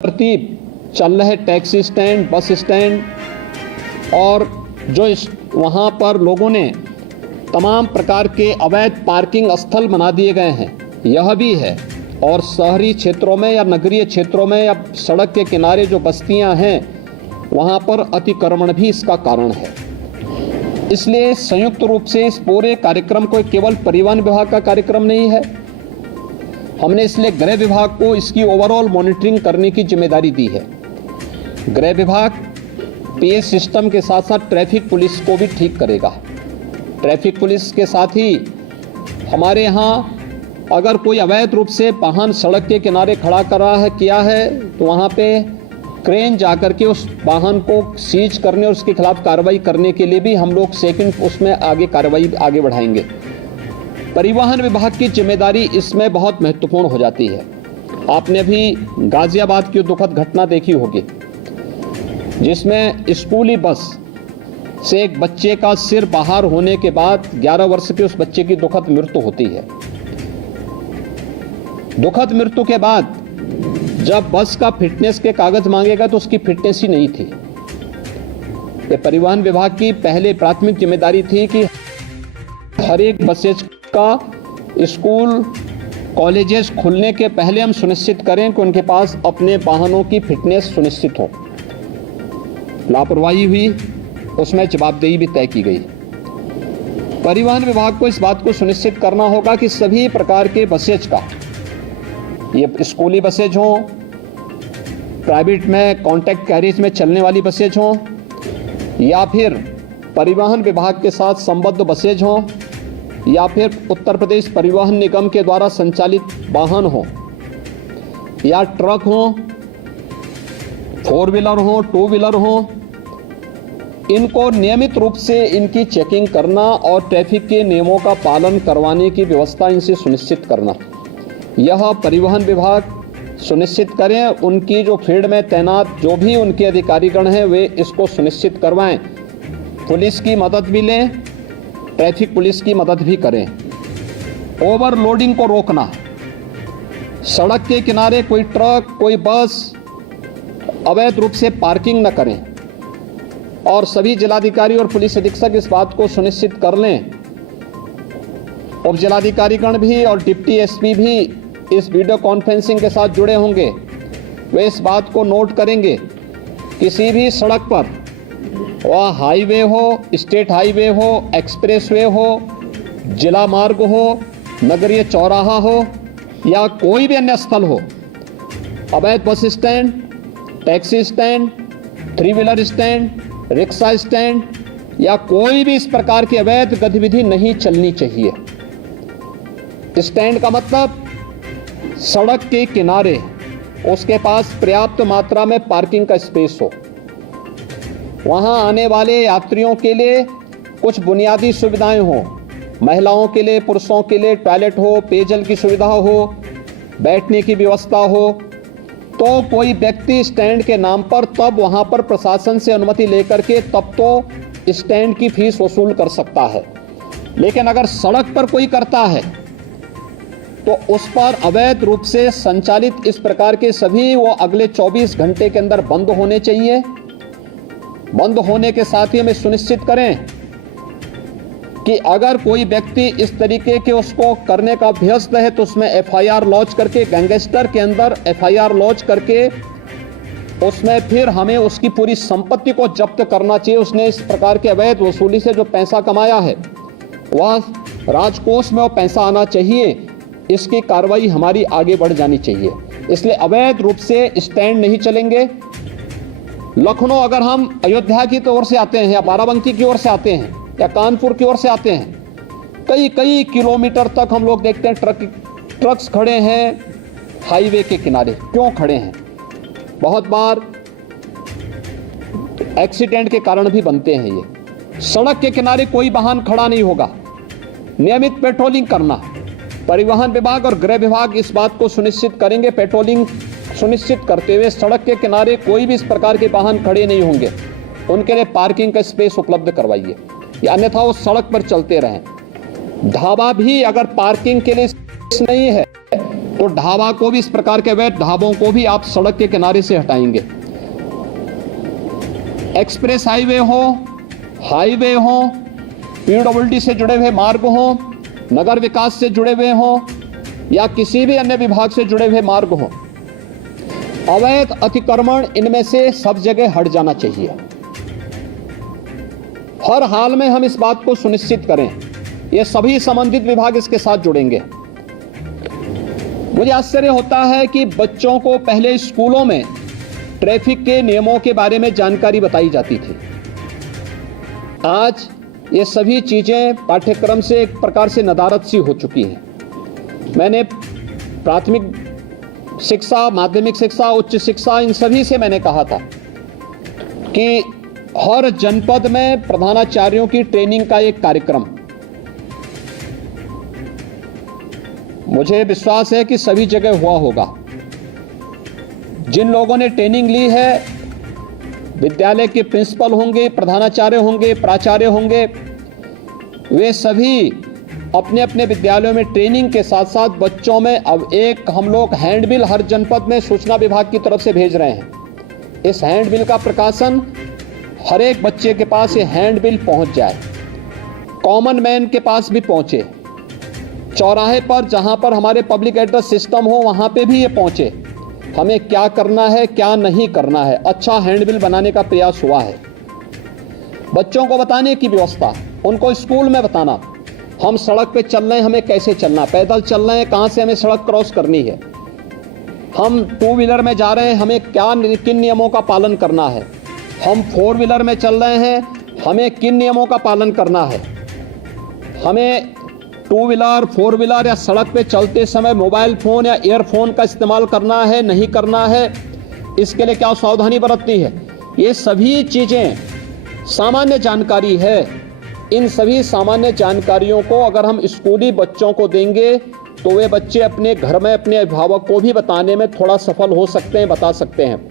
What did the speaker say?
तरतीब चल रहे टैक्सी स्टैंड, बस स्टैंड और जो वहाँ पर लोगों ने तमाम प्रकार के अवैध पार्किंग स्थल बना दिए गए हैं, यह भी है। और शहरी क्षेत्रों में या नगरीय क्षेत्रों में या सड़क के किनारे जो बस्तियां हैं, वहाँ पर अतिक्रमण भी इसका कारण है। इसलिए संयुक्त रूप से इस पूरे कार्यक्रम को केवल परिवहन विभाग का कार्यक्रम नहीं है, हमने इसलिए गृह विभाग को इसकी ओवरऑल मॉनिटरिंग करने की जिम्मेदारी दी है। गृह विभाग पीए सिस्टम के साथ साथ ट्रैफिक पुलिस को भी ठीक करेगा। ट्रैफिक पुलिस के साथ ही हमारे यहाँ अगर कोई अवैध रूप से वाहन सड़क के किनारे खड़ा कर रहा है किया है तो वहाँ पे क्रेन जाकर के उस वाहन को सीज करने और उसके खिलाफ कार्रवाई करने के लिए भी हम लोग सेकंड उसमें आगे कार्रवाई आगे बढ़ाएंगे। परिवहन विभाग की जिम्मेदारी इसमें बहुत महत्वपूर्ण हो जाती है। आपने भी गाजियाबाद की दुखद घटना देखी होगी जिसमें स्कूली बस से एक बच्चे का सिर बाहर होने के बाद 11 वर्ष के उस बच्चे की दुखद मृत्यु होती है। दुखद मृत्यु के बाद जब बस का फिटनेस के कागज मांगेगा तो उसकी फिटनेस ही नहीं थी। ये परिवहन विभाग की पहले प्राथमिक जिम्मेदारी थी कि हर एक बसेज का स्कूल कॉलेजेस खुलने के पहले हम सुनिश्चित करें कि उनके पास अपने वाहनों की फिटनेस सुनिश्चित हो। लापरवाही हुई, उसमें जवाबदेही भी तय की गई। परिवहन विभाग को इस बात को सुनिश्चित करना होगा कि सभी प्रकार के बसेज का, ये स्कूली बसेज हों, प्राइवेट में कॉन्ट्रैक्ट कैरिज में चलने वाली बसेज हों या फिर परिवहन विभाग के साथ संबद्ध बसेज हों या फिर उत्तर प्रदेश परिवहन निगम के द्वारा संचालित वाहन हो या ट्रक हो, 4 व्हीलर हो, 2 व्हीलर हो, इनको नियमित रूप से इनकी चेकिंग करना और ट्रैफिक के नियमों का पालन करवाने की व्यवस्था इनसे सुनिश्चित करना, यह परिवहन विभाग सुनिश्चित करें। उनकी जो फील्ड में तैनात जो भी उनके अधिकारीगण हैं वे इसको सुनिश्चित करवाएं। पुलिस की मदद भी लें, ट्रैफिक पुलिस की मदद भी करें। ओवरलोडिंग को रोकना, सड़क के किनारे कोई ट्रक कोई बस अवैध रूप से पार्किंग न करें और सभी जिलाधिकारी और पुलिस अधीक्षक इस बात को सुनिश्चित कर लें। उप जिलाधिकारीगण भी और डिप्टी एसपी भी इस वीडियो कॉन्फ्रेंसिंग के साथ जुड़े होंगे। वे इस बात को नोट करेंगे किसी भी सड़क पर, वह हाईवे हो, स्टेट हाईवे हो, एक्सप्रेसवे हो, जिला मार्ग हो, नगरीय चौराहा हो या कोई भी अन्य स्थल हो, अवैध bus stand, taxi stand, 3 wheeler stand, rickshaw stand या कोई भी इस प्रकार की अवैध गतिविधि नहीं चलनी चाहिए। स्टैंड का मतलब सड़क के किनारे उसके पास पर्याप्त मात्रा में पार्किंग का स्पेस हो, वहां आने वाले यात्रियों के लिए कुछ बुनियादी सुविधाएं हो, महिलाओं के लिए, पुरुषों के लिए टॉयलेट हो, पेयजल की सुविधा हो, बैठने की व्यवस्था हो। तो कोई व्यक्ति स्टैंड के नाम पर तब वहां पर प्रशासन से अनुमति लेकर के तब तो स्टैंड की फीस वसूल कर सकता है। लेकिन अगर सड़क पर कोई करता है तो उस पर अवैध रूप से संचालित इस प्रकार के सभी वो अगले 24 घंटे के अंदर बंद होने चाहिए। बंद होने के साथ ही हमें सुनिश्चित करें कि अगर कोई व्यक्ति इस तरीके के उसको करने का अभ्यस्त है तो उसमें एफआईआर लॉन्च करके, गैंगस्टर के अंदर एफआईआर लॉन्च करके उसमें फिर हमें उसकी पूरी संपत्ति को जब्त करना चाहिए। उसने इस प्रकार के अवैध वसूली से जो पैसा कमाया है वह राजकोष में वो पैसा आना चाहिए। इसकी कार्रवाई हमारी आगे बढ़ जानी चाहिए। इसलिए अवैध रूप से स्टैंड नहीं चलेंगे। लखनऊ अगर हम अयोध्या की ओर से आते हैं या बाराबंकी की ओर से आते हैं या कानपुर की ओर से आते हैं, कई किलोमीटर तक हम लोग देखते हैं ट्रक्स खड़े हैं हाईवे के किनारे। क्यों खड़े हैं? बहुत बार एक्सीडेंट के कारण भी बनते हैं। ये सड़क के किनारे कोई वाहन खड़ा नहीं होगा। नियमित पेट्रोलिंग करना, परिवहन विभाग और गृह विभाग इस बात को सुनिश्चित करेंगे। पेट्रोलिंग सुनिश्चित करते हुए सड़क के किनारे कोई भी इस प्रकार के वाहन खड़े नहीं होंगे, उनके लिए पार्किंग का स्पेस उपलब्ध करवाइए या अन्यथा वो सड़क पर चलते रहें। ढाबा भी अगर पार्किंग के लिए नहीं है तो ढाबा को भी, इस प्रकार के अवैध ढाबों को भी आप सड़क के किनारे से हटाएंगे। एक्सप्रेस हाईवे हो, पीडब्ल्यूडी से जुड़े हुए मार्ग हो, नगर विकास से जुड़े हुए हो या किसी भी अन्य विभाग से जुड़े हुए मार्ग हो, अवैध अतिक्रमण इनमें से सब जगह हट जाना चाहिए। हर हाल में हम इस बात को सुनिश्चित करें, ये सभी संबंधित विभाग इसके साथ जुड़ेंगे। मुझे आश्चर्य होता है कि बच्चों को पहले स्कूलों में ट्रैफिक के नियमों के बारे में जानकारी बताई जाती थी। आज ये सभी चीजें पाठ्यक्रम से एक प्रकार से नदारद सी हो चुकी हैं। मैंने प्राथमिक शिक्षा, माध्यमिक शिक्षा, उच्च शिक्षा, इन सभी से मैंने कहा था कि हर जनपद में प्रधानाचार्यों की ट्रेनिंग का एक कार्यक्रम, मुझे विश्वास है कि सभी जगह हुआ होगा। जिन लोगों ने ट्रेनिंग ली है, विद्यालय के प्रिंसिपल होंगे, प्रधानाचार्य होंगे, प्राचार्य होंगे, वे सभी अपने अपने विद्यालयों में ट्रेनिंग के साथ साथ बच्चों में अब एक हम लोग हैंडबिल हर जनपद में सूचना विभाग की तरफ से भेज रहे हैं। इस हैंडबिल का प्रकाशन हर एक बच्चे के पास ये हैंडबिल पहुंच जाए, कॉमन मैन के पास भी पहुंचे, चौराहे पर जहां पर हमारे पब्लिक एड्रेस सिस्टम हो वहां पे भी ये पहुंचे। हमें क्या करना है, क्या नहीं करना है, अच्छा हैंडबिल बनाने का प्रयास हुआ है। बच्चों को बताने की व्यवस्था, उनको स्कूल में बताना, हम सड़क पे चल रहे हैं, हमें कैसे चलना, पैदल चल रहे हैं, कहां से हमें सड़क क्रॉस करनी है, हम टू व्हीलर में जा रहे हैं, हमें किन नियमों का पालन करना है, हम फोर व्हीलर में चल रहे हैं, हमें किन नियमों का पालन करना है, हमें टू व्हीलर, फोर व्हीलर या सड़क पे चलते समय मोबाइल फ़ोन या ईयरफोन का इस्तेमाल करना है, नहीं करना है, इसके लिए क्या सावधानी बरतनी है। ये सभी चीज़ें सामान्य जानकारी है। इन सभी सामान्य जानकारियों को अगर हम स्कूली बच्चों को देंगे तो वे बच्चे अपने घर में अपने अभिभावक को भी बताने में थोड़ा सफल हो सकते हैं, बता सकते हैं।